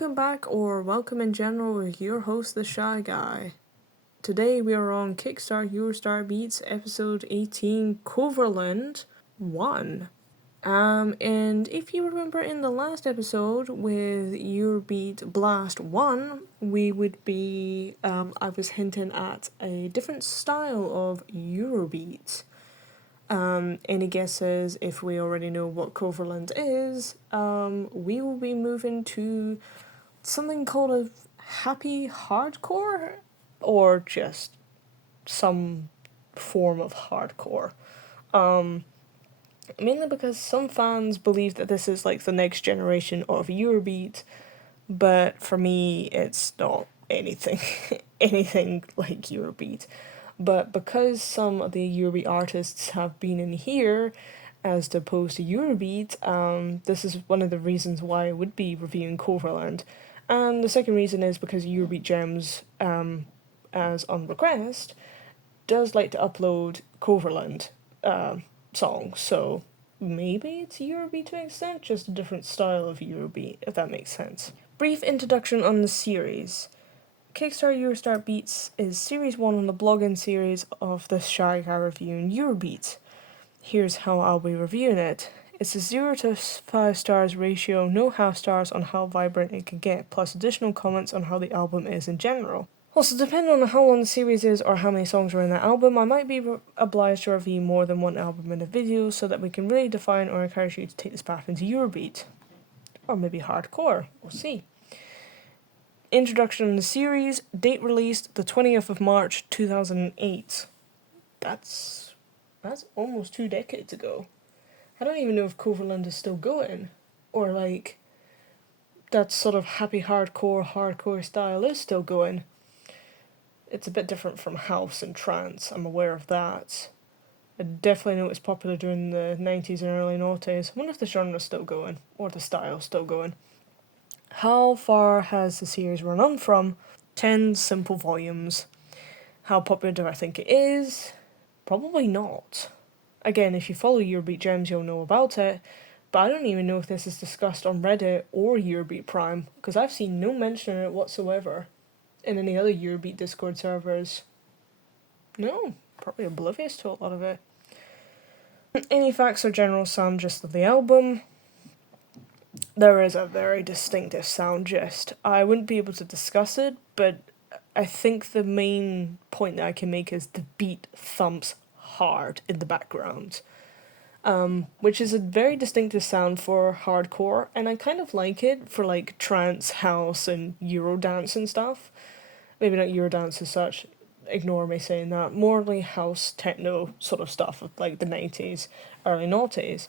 Welcome back, or welcome in general, with your host, The Shy Guy. Today we are on KickStart EuroStar Beats episode 18, Coverland 1. And if you remember in the last episode with Eurobeat Blast 1, we would be, I was hinting at a different style of Eurobeat. Any guesses if we already know what Coverland is? We will be moving to something called a happy hardcore, or just some form of hardcore. Mainly because some fans believe that this is like the next generation of Eurobeat, but for me it's not anything anything like Eurobeat. But because some of the Eurobeat artists have been in here as opposed to Eurobeat, this is one of the reasons why I would be reviewing Coverland. And the second reason is because Eurobeat Gems, as on request, does like to upload Coverland songs, so maybe it's Eurobeat to an extent, just a different style of Eurobeat, if that makes sense. Brief introduction on the series. KickStart EuroStar Beats is Series 1 on the blog-in series of the Shy Guy reviewing Eurobeat. Here's how I'll be reviewing it. It's a 0 to 5 stars ratio, no half stars on how vibrant it can get, plus additional comments on how the album is in general. Also, depending on how long the series is or how many songs are in that album, I might be obliged to review more than one album in a video so that we can really define or encourage you to take this path into Eurobeat. Or maybe hardcore, we'll see. Introduction in the series, date released the 20th of March 2008. That's almost 2 decades ago. I don't even know if Coverland is still going, or like that sort of happy hardcore style is still going. It's a bit different from house and trance, I'm aware of that. I definitely know it was popular during the 90s and early noughties. I wonder if the genre's still going, or the style's still going. How far has the series run on from? 10 simple volumes. How popular do I think it is? Probably not. Again, if you follow Eurobeat Gems, you'll know about it, but I don't even know if this is discussed on Reddit or Eurobeat Prime, because I've seen no mention of it whatsoever in any other Eurobeat Discord servers. No, probably oblivious to a lot of it. Any facts or general sound gist of the album? There is a very distinctive sound gist. I wouldn't be able to discuss it, but I think the main point that I can make is the beat thumps hard in the background, which is a very distinctive sound for hardcore, and I kind of like it for like trance, house, and Eurodance and stuff. Maybe not Eurodance as such, ignore me saying that, more like house, techno sort of stuff of like the 90s, early noughties.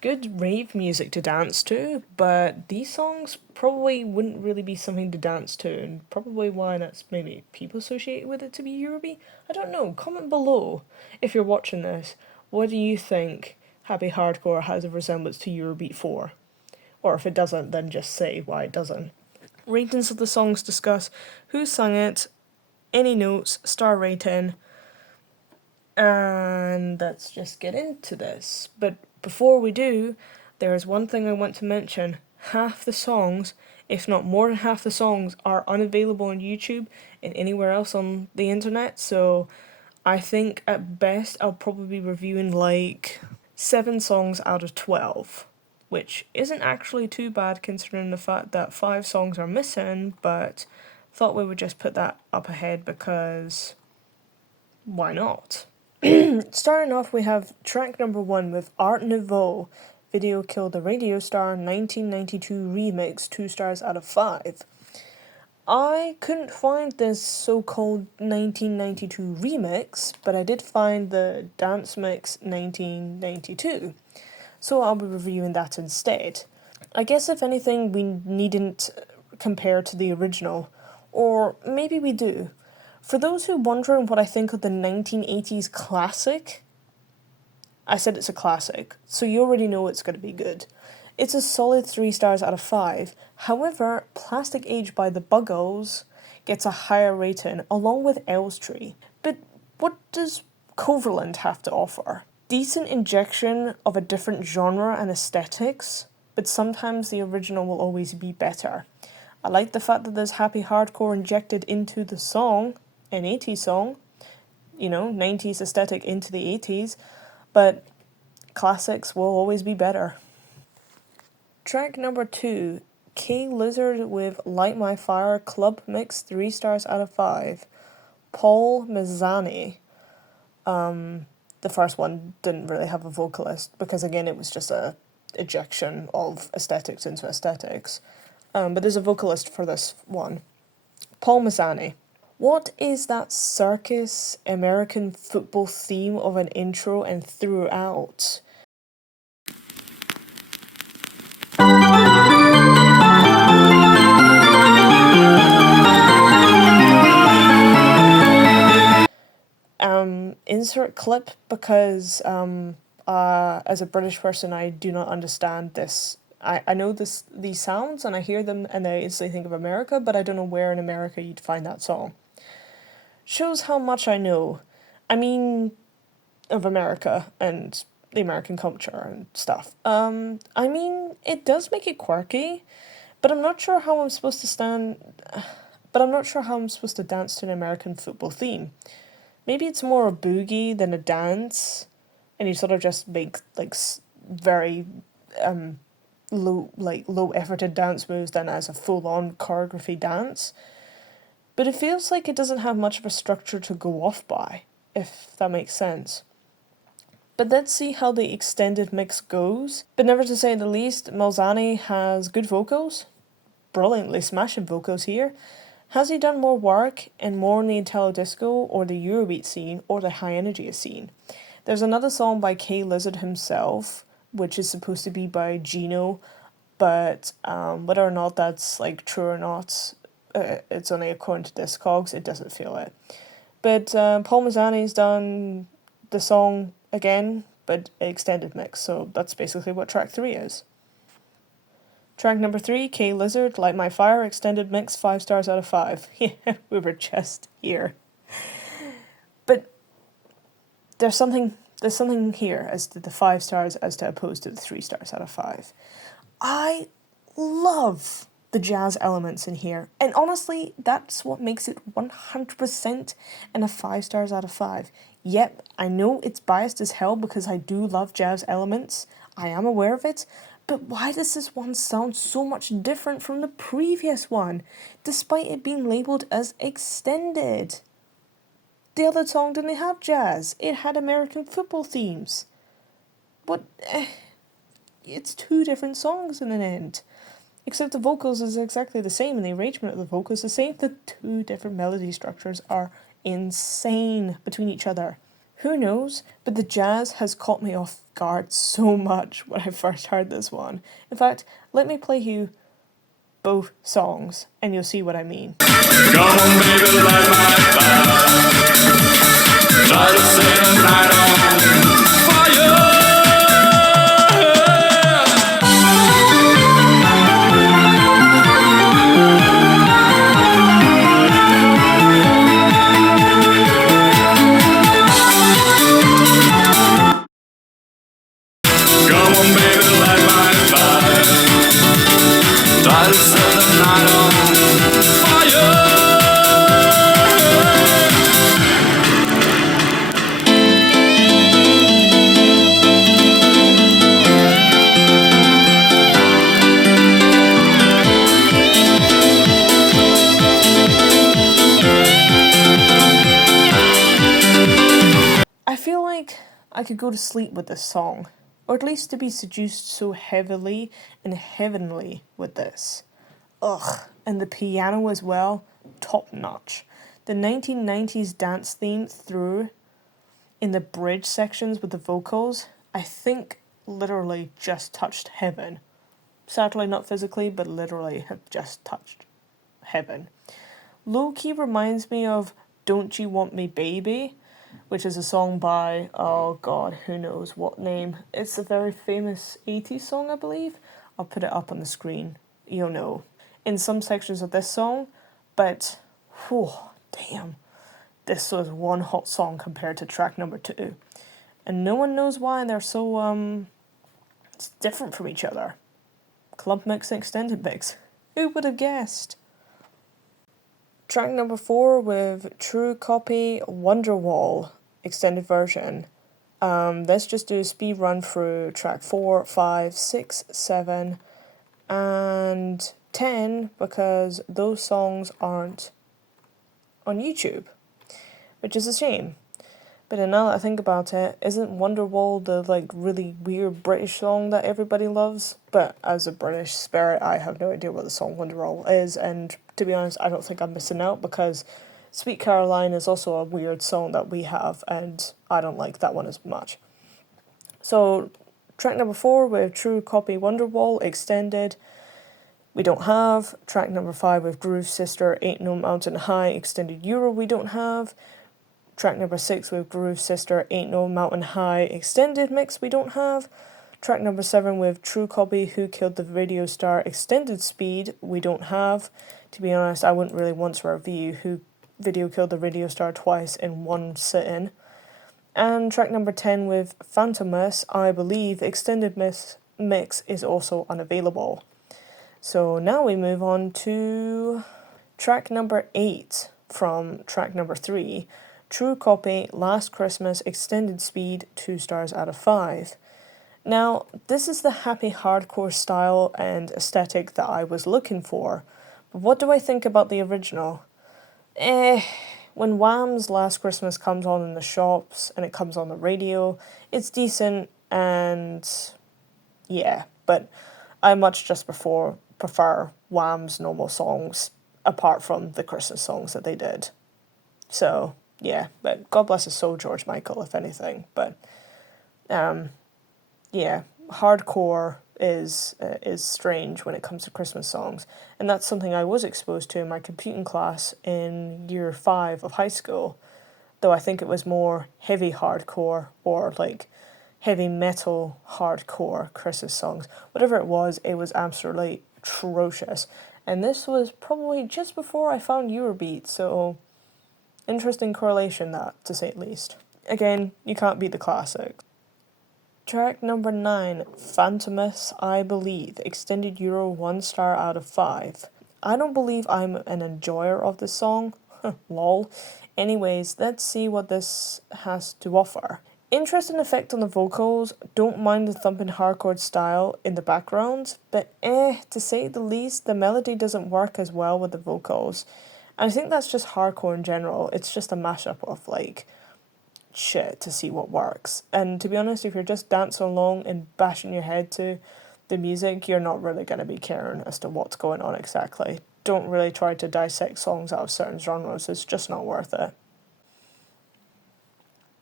Good rave music to dance to, but these songs probably wouldn't really be something to dance to, and probably why that's maybe people associated with it to be Eurobeat. I don't know, comment below if you're watching this. What do you think happy hardcore has a resemblance to Eurobeat for? Or if it doesn't, then just say why it doesn't. Ratings of the songs discuss who sung it, any notes, star rating, and let's just get into this. But before we do, there is one thing I want to mention. Half the songs, if not more than half the songs, are unavailable on YouTube and anywhere else on the internet, so I think at best I'll probably be reviewing like 7 songs out of 12, which isn't actually too bad considering the fact that 5 songs are missing, but thought we would just put that up ahead because why not? Starting off, we have track number 1 with Art Nouveau, Video Killed the Radio Star 1992 remix, 2 stars out of 5. I couldn't find this so-called 1992 remix, but I did find the Dance Mix 1992, so I'll be reviewing that instead. I guess if anything, we needn't compare to the original, or maybe we do. For those who are wondering what I think of the 1980s classic, I said it's a classic, so you already know it's going to be good. It's a solid 3 stars out of 5. However, Plastic Age by the Buggles gets a higher rating, along with Elstree. But what does Coverland have to offer? Decent injection of a different genre and aesthetics, but sometimes the original will always be better. I like the fact that there's happy hardcore injected into the song, an 80s song, 90s aesthetic into the 80s, but classics will always be better. Track number 2, K Lizard with Light My Fire Club Mix, 3 stars out of 5. Paul Mazzani. The first one didn't really have a vocalist because, again, it was just a ejection of aesthetics into aesthetics. But there's a vocalist for this one. Paul Mazzani. What is that circus American football theme of an intro and throughout? Insert clip because as a British person I do not understand this. I know these sounds and I hear them and I instantly think of America, but I don't know where in America you'd find that song. Shows how much I know. I mean, of America and the American culture and stuff. I mean, it does make it quirky, but I'm not sure how I'm supposed to dance to an American football theme. Maybe it's more a boogie than a dance, and you sort of just make like very low efforted dance moves than as a full on choreography dance. But it feels like it doesn't have much of a structure to go off by, if that makes sense. But let's see how the extended mix goes. But never to say the least, Malzani has good vocals, brilliantly smashing vocals here. Has he done more work and more in the Italo disco or the Eurobeat scene or the high energy scene? There's another song by K Lizard himself, which is supposed to be by Gino, but whether or not that's like true or not, it's only according to Discogs, it doesn't feel it. But Paul Mazzani's done the song again, but extended mix, so that's basically what track 3 is. Track number 3, K Lizard, Light My Fire, extended mix, 5 stars out of 5. Yeah, we were just here. But there's something here as to the 5 stars as to opposed to the 3 stars out of 5. I love the jazz elements in here, and honestly, that's what makes it 100% and a 5 stars out of 5. Yep, I know it's biased as hell because I do love jazz elements. I am aware of it. But why does this one sound so much different from the previous one, despite it being labelled as extended? The other song didn't have jazz, it had American football themes. What? It's 2 different songs in an end. Except the vocals is exactly the same and the arrangement of the vocals is the same. The 2 different melody structures are insane between each other. Who knows, but the jazz has caught me off guard so much when I first heard this one. In fact, let me play you both songs and you'll see what I mean. Come on, baby, light my fire. Try to set a night on fire. I feel like I could go to sleep with this song, or at least to be seduced so heavily and heavenly with this. Ugh, and the piano as well, top notch. The 1990s dance theme through in the bridge sections with the vocals, I think literally just touched heaven. Sadly not physically, but literally have just touched heaven. Low-key reminds me of Don't You Want Me Baby, which is a song by, oh god, who knows what name. It's a very famous 80s song, I believe. I'll put it up on the screen. You'll know. In some sections of this song, but, whew, damn. This was one hot song compared to track number 2. And no one knows why they're so, it's different from each other. Club mix and extended mix. Who would have guessed? Track number 4 with True Copy Wonderwall extended version. Let's just do a speed run through track 4, 5, 6, 7, and 10 because those songs aren't on YouTube, which is a shame. But then now that I think about it, isn't Wonderwall the really weird British song that everybody loves? But as a British spirit, I have no idea what the song Wonderwall is, and to be honest, I don't think I'm missing out because Sweet Caroline is also a weird song that we have, and I don't like that one as much. So, track number 4 with True Copy Wonderwall extended, we don't have. Track number 5 with Groove Sister Ain't No Mountain High extended Euro, we don't have. Track number 6 with Groove Sister Ain't No Mountain High extended mix, we don't have. Track number 7 with True Copy Who Killed the Radio Star extended speed, we don't have. To be honest, I wouldn't really want to review Who Video Killed the Radio Star twice in one sitting. And track number 10 with Phantomus, I Believe extended mix is also unavailable. So now we move on to track number 8 from track number 3. True Copy, Last Christmas, extended speed, 2 stars out of 5. Now, this is the happy hardcore style and aesthetic that I was looking for. But what do I think about the original? When Wham's Last Christmas comes on in the shops and it comes on the radio, it's decent and yeah, but I much just prefer Wham's normal songs apart from the Christmas songs that they did. So yeah, but God bless his soul, George Michael, if anything. But yeah, hardcore is strange when it comes to Christmas songs, and that's something I was exposed to in my computing class in year 5 of high school. Though I think it was more heavy hardcore or heavy metal hardcore Christmas songs. Whatever it was absolutely atrocious. And this was probably just before I found Eurobeat, so interesting correlation that, to say the least. Again, you can't beat the classics. Track number 9, Phantomus, I Believe, extended Euro 1 star out of 5. I don't believe I'm an enjoyer of this song. Lol. Anyways, let's see what this has to offer. Interesting effect on the vocals, don't mind the thumping hardcore style in the background, but to say the least, the melody doesn't work as well with the vocals. And I think that's just hardcore in general. It's just a mashup of shit to see what works. And to be honest, if you're just dancing along and bashing your head to the music, you're not really going to be caring as to what's going on exactly. Don't really try to dissect songs out of certain genres, it's just not worth it.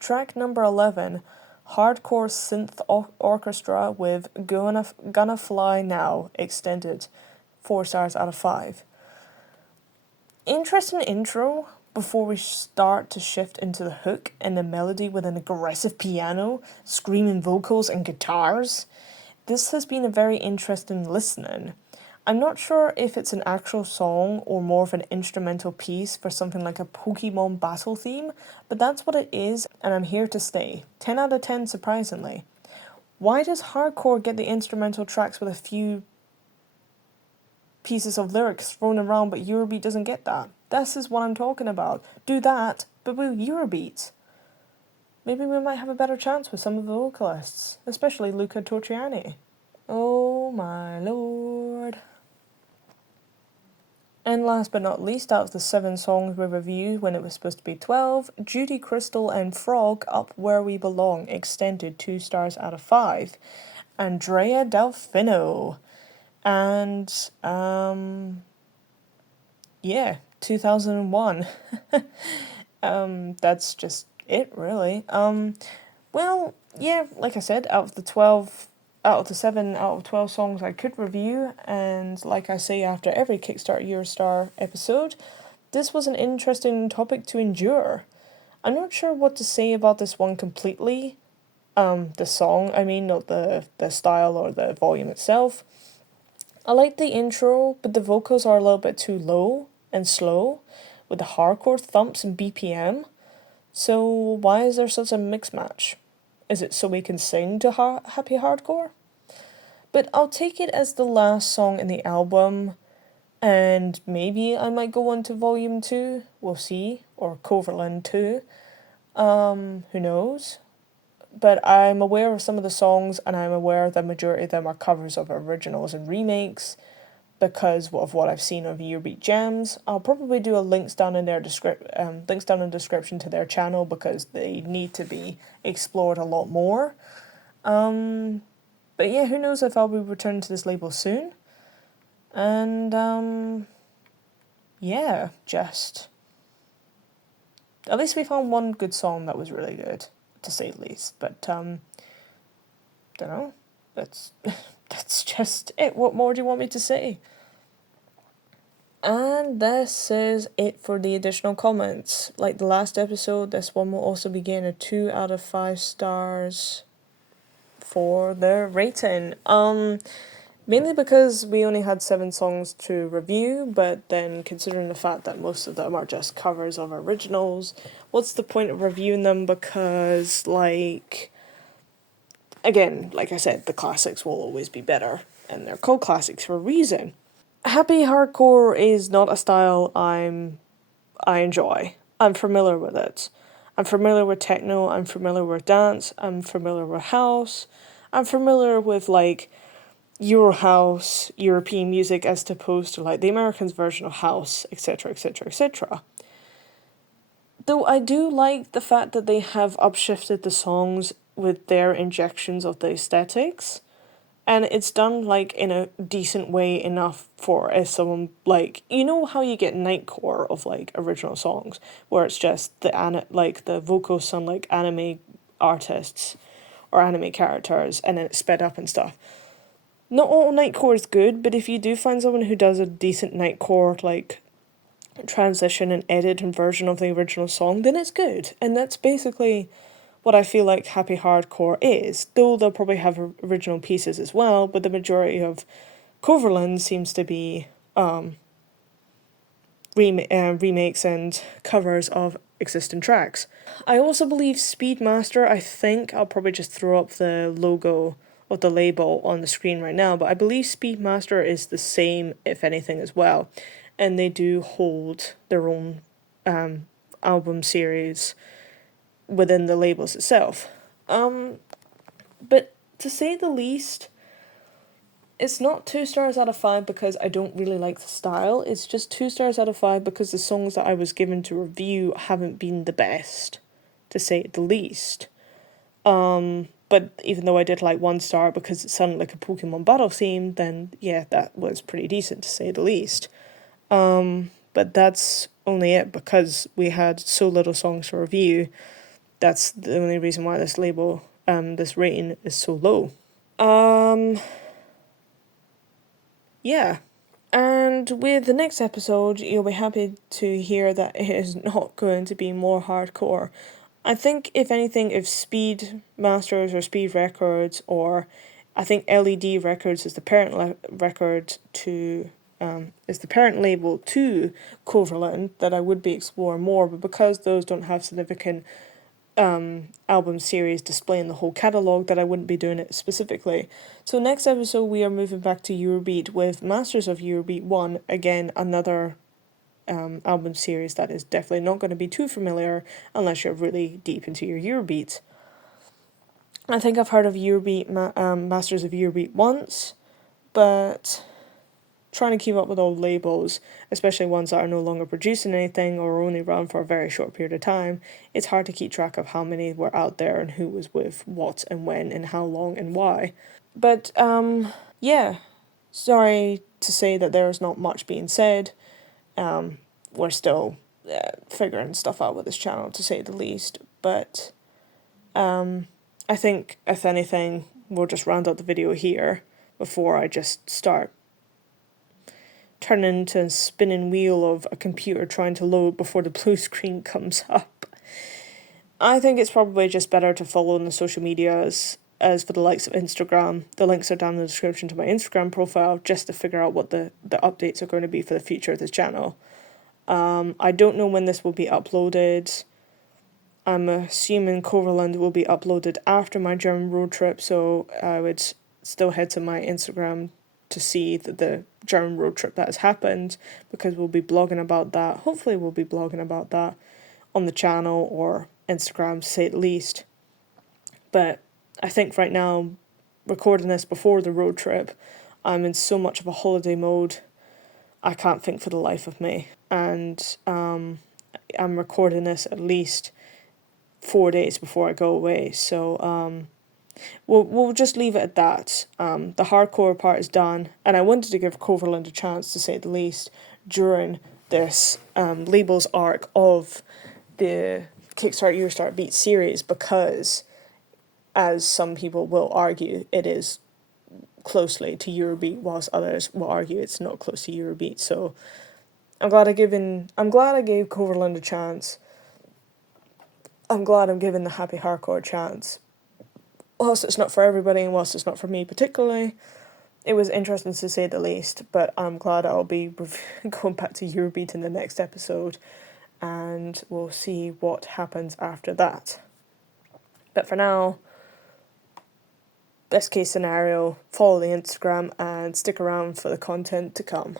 Track number 11, Hardcore Synth Orchestra with Gonna Fly Now extended, 4 stars out of 5. Interesting intro before we start to shift into the hook and the melody with an aggressive piano, screaming vocals and guitars. This has been a very interesting listening. I'm not sure if it's an actual song or more of an instrumental piece for something like a Pokemon battle theme, but that's what it is and I'm here to stay. 10 out of 10 surprisingly. Why does hardcore get the instrumental tracks with a few pieces of lyrics thrown around but Eurobeat doesn't get that? This is what I'm talking about. Do that, but with Eurobeat. Maybe we might have a better chance with some of the vocalists, especially Luca Torchiani. Oh my lord. And last but not least, out of the 7 songs we reviewed when it was supposed to be 12, Judy Crystal and Frog, Up Where We Belong, extended 2 stars out of 5. Andrea Delfino. And, yeah, 2001. That's just it, really. Well, yeah, like I said, out of the 7 out of 12 songs I could review, and like I say after every KickStart EuroStar episode, this was an interesting topic to endure. I'm not sure what to say about this one completely. The song, I mean, not the style or the volume itself. I like the intro, but the vocals are a little bit too low and slow, with the hardcore thumps and BPM. So why is there such a mix match? Is it so we can sing to happy hardcore? But I'll take it as the last song in the album, And maybe I might go on to Volume 2, we'll see, or Coverland 2, who knows. But I'm aware of some of the songs, and I'm aware the majority of them are covers of originals and remakes, because of what I've seen of Eurobeat Jams. I'll probably do a links down in the description to their channel, because they need to be explored a lot more. But yeah, who knows if I'll be returning to this label soon. And yeah, just at least we found one good song that was really good, to say the least. But don't know. That's that's just it. What more do you want me to say? And this is it for the additional comments. Like the last episode, this one will also be getting a 2 out of 5 stars for the rating. Mainly because we only had 7 songs to review, but then considering the fact that most of them are just covers of originals, what's the point of reviewing them? Because, like, again, like I said, the classics will always be better, and they're called classics for a reason. Happy hardcore is not a style I enjoy. I'm familiar with it. I'm familiar with techno, I'm familiar with dance, I'm familiar with house, I'm familiar with, like, Euro house, European music, as opposed to like the Americans' version of house, etc., etc., etc. Though I do like the fact that they have upshifted the songs with their injections of the aesthetics, and it's done like in a decent way enough for as someone like, you know how you get nightcore of like original songs where it's just the vocals sound like anime artists or anime characters, and then it's sped up and stuff. Not all nightcore is good, but if you do find someone who does a decent nightcore, like, transition and edit and version of the original song, then it's good. And that's basically what I feel like happy hardcore is. Though they'll probably have original pieces as well, but the majority of Coverland seems to be remakes and covers of existing tracks. I also believe Speedmaster, I think I'll probably just throw up the logo of the label on the screen right now, but I believe Speedmaster is the same, if anything, as well, and they do hold their own album series within the labels itself. But to say the least, it's not 2 stars out of 5 because I don't really like the style, it's just 2 stars out of 5 because the songs that I was given to review haven't been the best, to say the least. But even though I did like 1 star because it sounded like a Pokemon battle theme, then yeah, that was pretty decent, to say the least. But that's only it, because we had so little songs to review. That's the only reason why this label, this rating is so low. Yeah. And with the next episode, you'll be happy to hear that it is not going to be more hardcore. I think, if anything, if Speed Masters or Speed Records, or I think LED Records is the parent record to, is the parent label to Coverland, that I would be exploring more, but because those don't have significant album series displaying the whole catalogue, that I wouldn't be doing it specifically. So next episode we are moving back to Eurobeat with Masters of Eurobeat 1, again another album series that is definitely not going to be too familiar unless you're really deep into your Eurobeat. I think I've heard of Eurobeat, Masters of Eurobeat once, but trying to keep up with old labels, especially ones that are no longer producing anything or are only around for a very short period of time, it's hard to keep track of how many were out there and who was with what and when and how long and why. But yeah, sorry to say that there is not much being said. We're still figuring stuff out with this channel, to say the least, but I think, if anything, we'll just round up the video here before I just start turning into a spinning wheel of a computer trying to load before the blue screen comes up. I think it's probably just better to follow on the social medias. As for the likes of Instagram, the links are down in the description to my Instagram profile, just to figure out what the updates are going to be for the future of this channel. I don't know when this will be uploaded. I'm assuming Coverland will be uploaded after my German road trip, so I would still head to my Instagram to see the German road trip that has happened, because we'll be blogging about that. Hopefully we'll be blogging about that on the channel or Instagram, to say the least. But I think right now, recording this before the road trip, I'm in so much of a holiday mode, I can't think for the life of me. And I'm recording this at least 4 days before I go away, so we'll just leave it at that. The hardcore part is done, and I wanted to give Coverland a chance, to say the least, during this Labels Arc of the KickStart EuroStar Beat series, because, as some people will argue, it is closely to Eurobeat, whilst others will argue it's not close to Eurobeat. So I'm glad I gave Coverland a chance. I'm glad I'm giving the happy hardcore a chance. Whilst it's not for everybody, and whilst it's not for me particularly, it was interesting to say the least. But I'm glad I'll be going back to Eurobeat in the next episode, and we'll see what happens after that. But for now, best case scenario, follow the Instagram and stick around for the content to come.